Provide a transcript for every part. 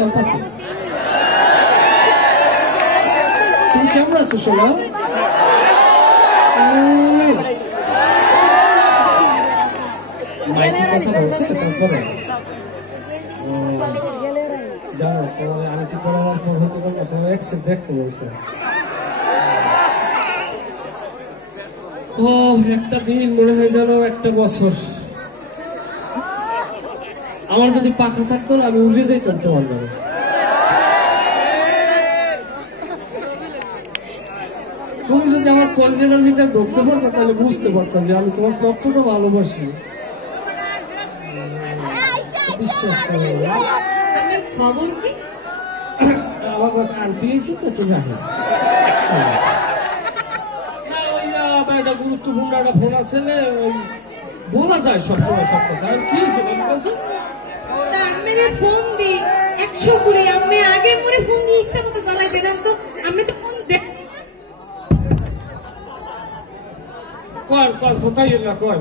Camp আছে। তুমি কেমন আছো সোনা? মাইকের কথা বলছে জানো তোমার আংটি পড়ানোর পর হতে পারে তোমার অ্যাক্সেপ্ট দেখতে বলছে। ও একটা দিন মনে হয় যেন একটা বছর। আমার যদি পাখা থাকতো না আমি উড়ে যাইতাম তোমার নামে। তুমি যদি আমার কনজেনার ভিতরে ঢুকতে পারতো তাহলে বুঝতে পারতাম যে আমি তোমার কতটা ভালোবাসি। বিশ্বাস করো খবর কি আমার কথা আনতে এসে তো একটু জানি একটা গুরুত্বপূর্ণ একটা ফোন আছে বলা যায় সবসময় সব কথা। আর কি আমি ফোন দিই 100 করে আমি আগে মনে ফোন দিয়ে ইচ্ছা মতো চালাই দেন তো আমি তো ফোন দেখ কল কোথায় না কল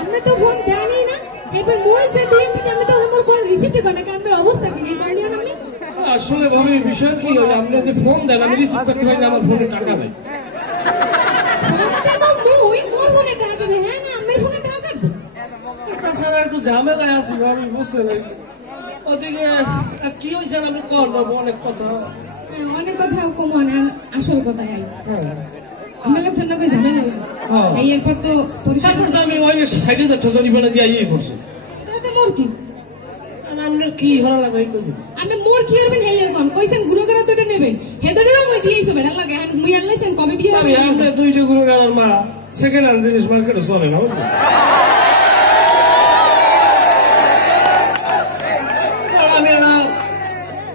আমি তো ফোন জানি না। এবার মই সে দুই মিনিট আমি তো আমার কল রিসিভ করে না আমার অবস্থা কি এই কারণে আমি আসলে ভাবে বিষয় কি হলো আপনি যে ফোন দেন আমি রিসিভ করতে পারি না আমার ফোনে টাকা নাই। তাছাড়া একটু ঝামেলায় আছি আমি বুঝতে নাই ওদিকে কি হয়েছে আমি করবো অনেক কথা কমন আসল কথা আমার লোক ঠান্ডা করে ঝামেলা এই এরপর তো আমি ওই 60,000 জরিমানা দিয়ে ইয়ে করছি। মোর কি আপনার কি ভালো লাগবে এই করবেন আমি মোর কি হবেন হেই এখন কইছেন গুরুগারা তো নেবেন হেদরেও মই দিয়েছো বেড়া লাগে এখন মুই আনলাইছেন কবে বিয়ে হবে আপনি দুইটা গুরুগারার মা সেকেন্ড হ্যান্ড জিনিস মার্কেটে চলে না বুঝলেন।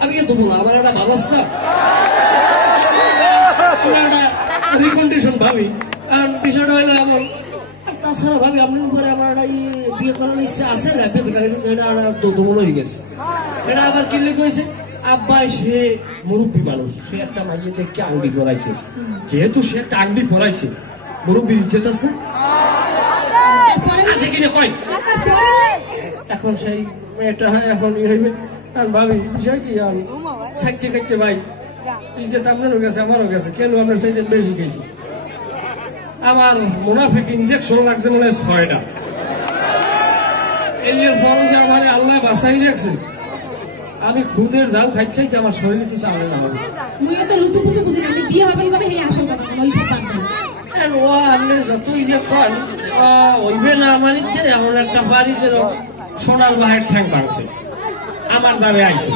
আমি তো বলো আমার একটা ব্যবস্থা রিকন্ডিশন ভাবি আর বিষয়টা হইলো এমন। আর তাছাড়া ভাবি আপনার উপরে আমার একটা বিয়ে করার ইচ্ছা আছে না কিন্তু এটা দমন হয়ে গেছে। এটা আবার কিনলে কয়েছে আব্বা সে মুরব্বী মানুষ সে একটা মাইয়ে দেখে আংটি পরাইছে যেহেতু সে একটা আংটি পরাইছে মুরব্বী ইজ্জত আছে আছে কিনা কয় এখন সেই মেয়েটা এখন ই হইবে আর ভাবি বিষয় কি আমি সাইতে খাইতে ভাই ইজ্জত আপনারও গেছে আমারও গেছে কেন আপনার চাইতে বেশি গেছি। আমার মুনাফিক ইনজেকশন লাগছে মনে হয় 6টা। এই বড় যে আমার আল্লাহ বাসাই রাখছে আমি খুদের যাও খাইতে খাইতে আমার শরীরে কিছু আনে না হবে ও আপনি যতই যে কন ওইবে না আমার এমন একটা বাড়ি যে সোনার বাহের ঠ্যাং ভাঙছে আমার দামে আইছে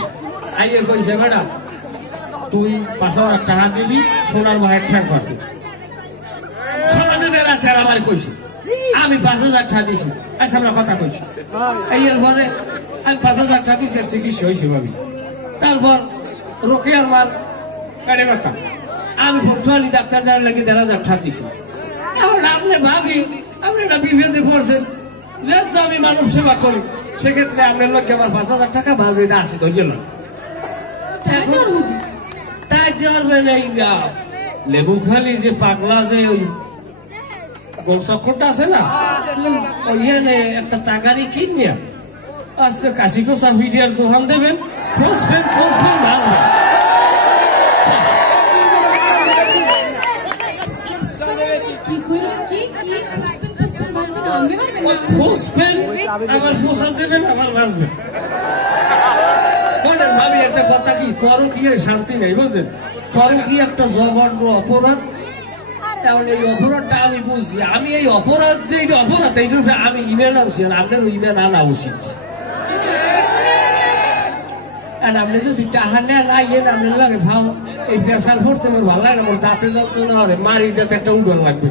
আইয়ে কইছে ম্যাডাম তুই 5,000 টাকা দিবি সোনার বাহের ঠ্যাং ভাঙছে সমাজে যারা স্যার আমার কইছে আমি 5,000 টাকা দিছি। আচ্ছা আমরা কথা কইছি এর পরে আমি 5,000 টাকা দিছি চিকিৎসা হয়েছে ভাবি। তারপর রোকেয়ার মাল কাটে কথা আমি পর্তুয়ালি ডাক্তার দেওয়ার লাগে 1,500 টাকা দিছি। এখন আপনি ভাবি আপনি একটা বিভেদে পড়ছেন যেহেতু আমি মানব সেবা করি সেক্ষেত্রে আপনার লোককে আমার 5,000 টাকা বাজে আসি তো জন্য তাই করবেন এই লেবু খালি যে পাগলা যে ওই গোল চক্করটা আছে না ওইখানে একটা তাকারি কিনে আজকে কাশি কোষা মিডিয়ার দোকান দেবেন ফসবেন বাঁচবেন। আমার পোষা দেবেন আমার বাঁচবেন। ভাবি একটা কথা কি পরকীয়ায় শান্তি নেই বুঝলেন পরকীয়া একটা জঘন্য অপরাধ। তাহলে এই অপরাধটা আমি বুঝছি আমি এই অপরাধ যে অপরাধ এই আমি ইমেল আনছি আর আপনার ইমেল আনা উচিত। আর আপনি যদি টাকা নেন না ইয়ে আপনার লাগে ভাও এই পেশাল করতে আমার ভালো লাগে আমার দাঁতে যত না হবে মারি দাঁতে একটা উড়ন লাগবে।